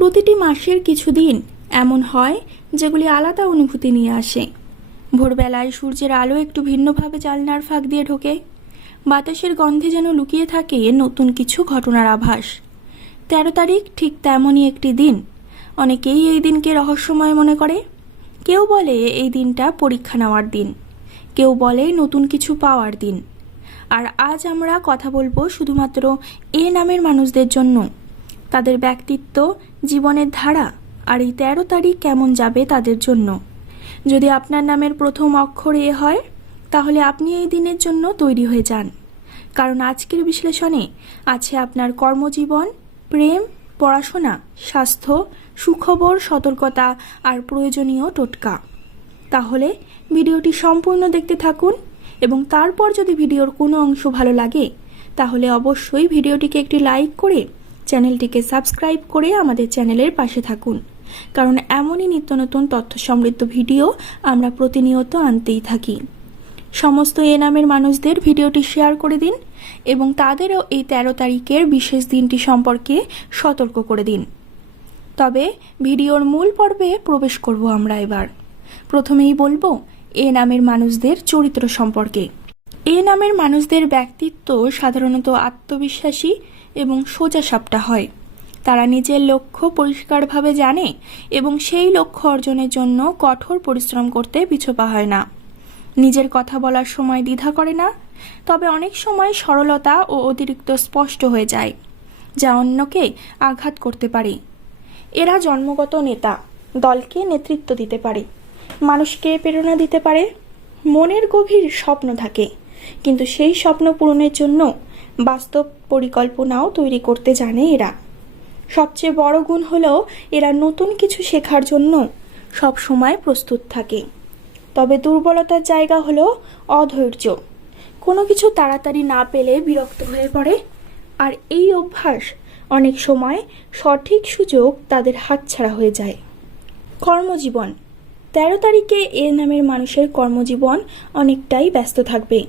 প্রতিটি মাসের কিছু দিন এমন হয় যেগুলি আলাদা অনুভূতি নিয়ে আসে। ভোরবেলায় সূর্যের আলো একটু ভিন্নভাবে জানলার ফাঁক দিয়ে ঢোকে। বাতাসের গন্ধে যেন লুকিয়ে থাকে নতুন কিছু ঘটনার আভাস। তেরো তারিখ ঠিক তেমনই একটি দিন। অনেকেই এই দিনকে রহস্যময় মনে করে। কেউ বলে এই দিনটা পরীক্ষা নেওয়ার দিন। কেউ বলে নতুন কিছু পাওয়ার দিন। আর আজ আমরা কথা বলব শুধুমাত্র এ নামের মানুষদের জন্য। তাদের ব্যক্তিত্ব, জীবনের ধারা আর এই তেরো তারিখ কেমন যাবে তাদের জন্য। যদি আপনার নামের প্রথম অক্ষর এ হয়, তাহলে আপনি এই দিনের জন্য তৈরি হয়ে যান। কারণ আজকের বিশ্লেষণে আছে আপনার কর্মজীবন, প্রেম, পড়াশোনা, স্বাস্থ্য, সুখবর, সতর্কতা আর প্রয়োজনীয় টোটকা। তাহলে ভিডিওটি সম্পূর্ণ দেখতে থাকুন এবং তারপর যদি ভিডিওর কোনো অংশ ভালো লাগে, তাহলে অবশ্যই ভিডিওটিকে একটি লাইক করে চ্যানেলটিকে সাবস্ক্রাইব করে আমাদের চ্যানেলের পাশে থাকুন। কারণ এমনই নিত্য নতুন তথ্য সমৃদ্ধ ভিডিও আমরা প্রতিনিয়ত আনতেই থাকি। সমস্ত এ নামের মানুষদের ভিডিওটি শেয়ার করে দিন এবং তাদেরও এই তেরো তারিখের বিশেষ দিনটি সম্পর্কে সতর্ক করে দিন। তবে ভিডিওর মূল পর্বে প্রবেশ করব আমরা এবার। প্রথমেই বলব, এ নামের মানুষদের চরিত্র সম্পর্কে। এ নামের মানুষদের ব্যক্তিত্ব সাধারণত আত্মবিশ্বাসী এবং সোজা সাপটা হয়। তারা নিজের লক্ষ্য পরিষ্কারভাবে জানে এবং সেই লক্ষ্য অর্জনের জন্য কঠোর পরিশ্রম করতে পিছপা হয় না। নিজের কথা বলার সময় দ্বিধা করে না, তবে অনেক সময় সরলতা ও অতিরিক্ত স্পষ্ট হয়ে যায়, যা অন্যকে আঘাত করতে পারে। এরা জন্মগত নেতা, দলকে নেতৃত্ব দিতে পারে, মানুষকে প্রেরণা দিতে পারে। মনের গভীর স্বপ্ন থাকে, কিন্তু সেই স্বপ্ন পূরণের জন্য বাস্তব পরিকল্পনাও তৈরি করতে জানে এরা। সবচেয়ে বড় গুণ হলো এরা নতুন কিছু শেখার জন্য সব সময় প্রস্তুত থাকে। তবে দুর্বলতার জায়গা হলো অধৈর্য। কোনো কিছু তাড়াতাড়ি না পেলে বিরক্ত হয়ে পড়ে। আর এই অভ্যাস অনেক সময় সঠিক সুযোগ তাদের হাতছাড়া হয়ে যায়। কর্মজীবন। তেরো তারিখে এ নামের মানুষের কর্মজীবন অনেকটাই ব্যস্ত থাকবে।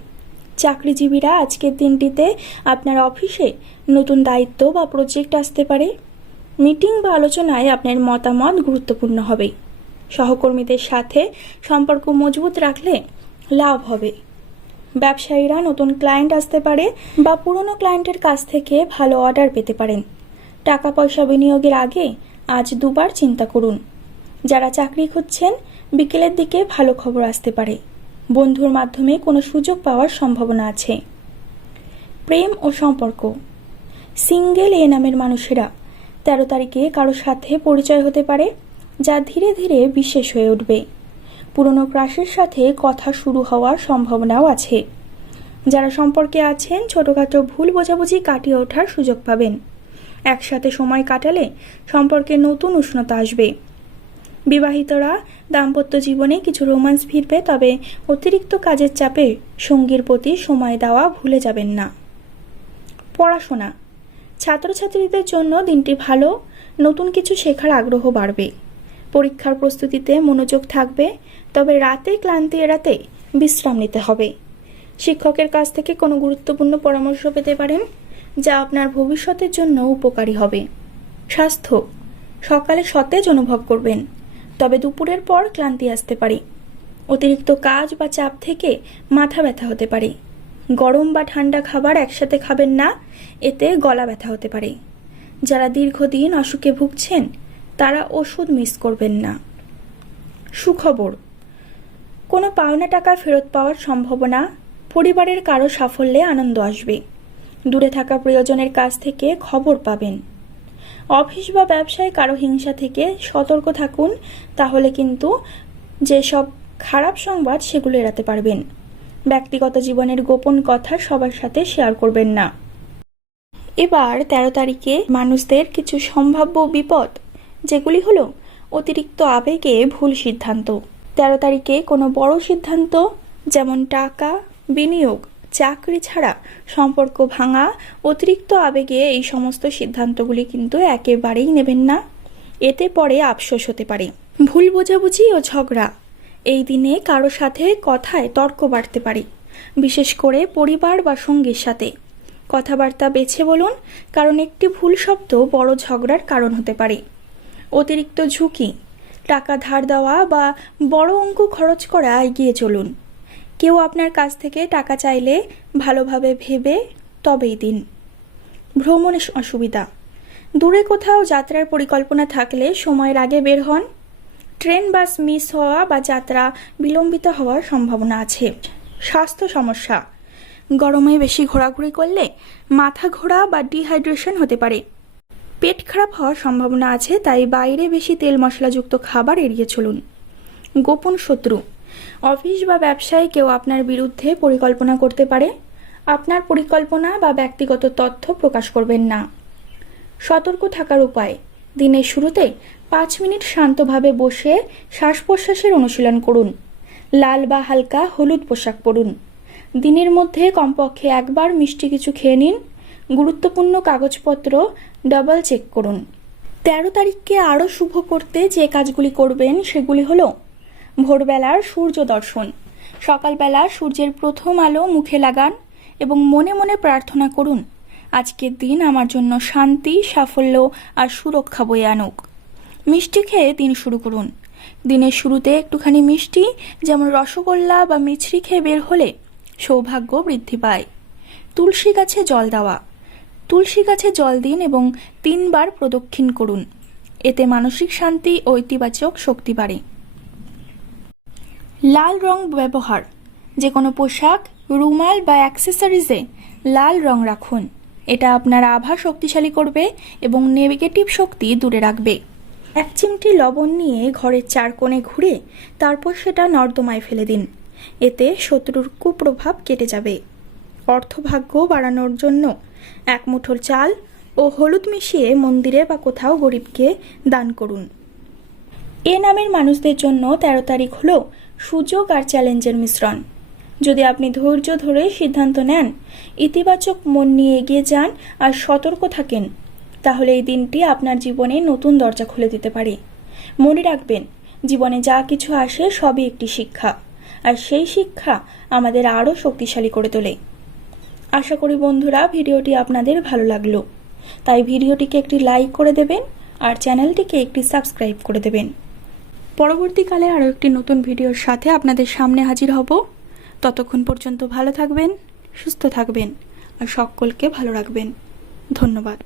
চাকরিজীবীরা আজকের দিনটিতে আপনার অফিসে নতুন দায়িত্ব বা প্রজেক্ট আসতে পারে। মিটিং বা আলোচনায় আপনার মতামত গুরুত্বপূর্ণ হবে। সহকর্মীদের সাথে সম্পর্ক মজবুত রাখলে লাভ হবে। ব্যবসায়ীরা নতুন ক্লায়েন্ট আসতে পারে বা পুরনো ক্লায়েন্টের কাছ থেকে ভালো অর্ডার পেতে পারেন। টাকা পয়সা বিনিয়োগের আগে আজ দুবার চিন্তা করুন। যারা চাকরি খুঁজছেন, বিকেলের দিকে ভালো খবর আসতে পারে। বন্ধুর মাধ্যমে কোনো সুযোগ পাওয়ার সম্ভাবনা আছে। প্রেম ও সম্পর্ক। সিঙ্গেল এ নামের মানুষেরা তেরো তারিখে কারোর সাথে পরিচয় হতে পারে, যা ধীরে ধীরে বিশেষ হয়ে উঠবে। পুরনো ক্রাশের সাথে কথা শুরু হওয়ার সম্ভাবনাও আছে। যারা সম্পর্কে আছেন, ছোটখাটো ভুল বোঝাবুঝি কাটিয়ে ওঠার সুযোগ পাবেন। একসাথে সময় কাটালে সম্পর্কে নতুন উষ্ণতা আসবে। বিবাহিতরা দাম্পত্য জীবনে কিছু রোমান্স ফিরবে, তবে অতিরিক্ত কাজের চাপে সঙ্গীর প্রতি সময় দেওয়া ভুলে যাবেন না। পড়াশোনা। ছাত্রছাত্রীদের জন্য দিনটি ভালো, নতুন কিছু শেখার আগ্রহ বাড়বে। পরীক্ষার প্রস্তুতিতে মনোযোগ থাকবে, তবে রাতে ক্লান্তি এড়াতে বিশ্রাম নিতে হবে। শিক্ষকের কাছ থেকে কোনো গুরুত্বপূর্ণ পরামর্শ পেতে পারেন, যা আপনার ভবিষ্যতের জন্য উপকারী হবে। স্বাস্থ্য। সকালে সতেজ অনুভব করবেন। তবে দুপুরের পর ক্লান্তি আসতে পারে। অতিরিক্ত কাজ বা চাপ থেকে মাথা ব্যথা হতে পারে। গরম বা ঠান্ডা খাবার একসাথে খাবেন না, এতে গলা ব্যথা হতে পারে। যারা দীর্ঘদিন অসুখে ভুগছেন, তারা ওষুধ মিস করবেন না। সুখবর, কোনো পাওনা টাকা ফেরত পাওয়ার সম্ভাবনা, পরিবারের কারও সাফল্যে আনন্দ আসবে। দূরে থাকা প্রিয়জনের কাছ থেকে খবর পাবেন। অফিস বা ব্যবসায় কারও হিংসা থেকে সতর্ক থাকুন, তাহলে কিন্তু যেসব খারাপ সংবাদ সেগুলো এড়াতে পারবেন। ব্যক্তিগত জীবনের গোপন কথা সবার সাথে শেয়ার করবেন না। এবার তেরো তারিখে মানুষদের কিছু সম্ভাব্য বিপদ, যেগুলি হলো অতিরিক্ত আবেগে ভুল সিদ্ধান্ত। তেরো তারিখে কোনো বড় সিদ্ধান্ত, যেমন টাকা বিনিয়োগ চাকরি ছাড়া সম্পর্ক ভাঙা, অতিরিক্ত আবেগে এই সমস্ত সিদ্ধান্তগুলি কিন্তু একেবারেই নেবেন না। এতে পরে আফসোস হতে পারে। ভুল বোঝাবুঝি ও ঝগড়া, এই দিনে কারও সাথে কথায় তর্ক বাড়তে পারে, বিশেষ করে পরিবার বা সঙ্গীর সাথে। কথাবার্তা বেছে বলুন, কারণ একটি ভুল শব্দ বড় ঝগড়ার কারণ হতে পারে। অতিরিক্ত ঝুঁকি, টাকা ধার দেওয়া বা বড় অঙ্ক খরচ করা এগিয়ে চলুন। কেউ আপনার কাছ থেকে টাকা চাইলে ভালোভাবে ভেবে তবেই দিন। ভ্রমণের অসুবিধা। দূরে কোথাও যাত্রার পরিকল্পনা থাকলে সময়ের আগে বের হন। ট্রেন, বাস মিস হওয়া বা যাত্রা বিলম্বিত হওয়ার সম্ভাবনা আছে। স্বাস্থ্য সমস্যা। গরমে বেশি ঘোরাঘুরি করলে মাথা ঘোরা বা ডিহাইড্রেশন হতে পারে। পেট খারাপ হওয়ার সম্ভাবনা আছে, তাই বাইরে বেশি তেল মশলাযুক্ত খাবার এড়িয়ে চলুন। গোপন শত্রু। অফিস বা ব্যবসায় কেউ আপনার বিরুদ্ধে পরিকল্পনা করতে পারে। আপনার পরিকল্পনা বা ব্যক্তিগত তথ্য প্রকাশ করবেন না। সতর্ক থাকার উপায়। দিনের শুরুতে পাঁচ মিনিট শান্তভাবে বসে শ্বাস প্রশ্বাসের অনুশীলন করুন। লাল বা হালকা হলুদ পোশাক পরুন। দিনের মধ্যে কমপক্ষে একবার মিষ্টি কিছু খেয়ে নিন। গুরুত্বপূর্ণ কাগজপত্র ডাবল চেক করুন। তেরো তারিখকে আরও শুভ করতে যে কাজগুলি করবেন সেগুলি হলো ভোরবেলার সূর্য দর্শন। সকালবেলা সূর্যের প্রথম আলো মুখে লাগান এবং মনে মনে প্রার্থনা করুন, আজকের দিন আমার জন্য শান্তি, সাফল্য আর সুরক্ষা বয়ে আনুক। মিষ্টি খেয়ে দিন শুরু করুন। দিনের শুরুতে একটুখানি মিষ্টি, যেমন রসগোল্লা বা মিছরি খেয়ে বের হলে সৌভাগ্য বৃদ্ধি পায়। তুলসী গাছে জল দেওয়া। তুলসী গাছে জল দিন এবং তিনবার প্রদক্ষিণ করুন। এতে মানসিক শান্তি ও ইতিবাচক শক্তি বাড়ে। লাল রং ব্যবহার। যে কোনো পোশাক, রুমাল বা অ্যাক্সেসরিজে লাল রং রাখুন। এটা আপনার আভা শক্তিশালী করবে এবং নেগেটিভ শক্তি দূরে রাখবে। এক চিমটি লবণ নিয়ে ঘরের চার কোণে ঘুরে তারপর সেটা নর্দমায় ফেলে দিন। এতে শত্রুর কুপ্রভাব কেটে যাবে। অর্থভাগ্য বাড়ানোর জন্য এক মুঠো চাল ও হলুদ মিশিয়ে মন্দিরে বা কোথাও গরিবকে দান করুন। এ নামের মানুষদের জন্য তেরো তারিখ হলো সুযোগ আর চ্যালেঞ্জের মিশ্রণ। যদি আপনি ধৈর্য ধরে সিদ্ধান্ত নেন, ইতিবাচক মন নিয়ে এগিয়ে যান আর সতর্ক থাকেন, তাহলে এই দিনটি আপনার জীবনে নতুন দরজা খুলে দিতে পারে। মনে রাখবেন, জীবনে যা কিছু আসে সবই একটি শিক্ষা, আর সেই শিক্ষা আমাদের আরও শক্তিশালী করে তোলে। আশা করি বন্ধুরা, ভিডিওটি আপনাদের ভালো লাগল। তাই ভিডিওটিকে একটি লাইক করে দেবেন আর চ্যানেলটিকে একটি সাবস্ক্রাইব করে দেবেন। পরবর্তীকালে আরও একটি নতুন ভিডিওর সাথে আপনাদের সামনে হাজির হব। ততক্ষণ পর্যন্ত ভালো থাকবেন, সুস্থ থাকবেন আর সকলকে ভালো রাখবেন। ধন্যবাদ।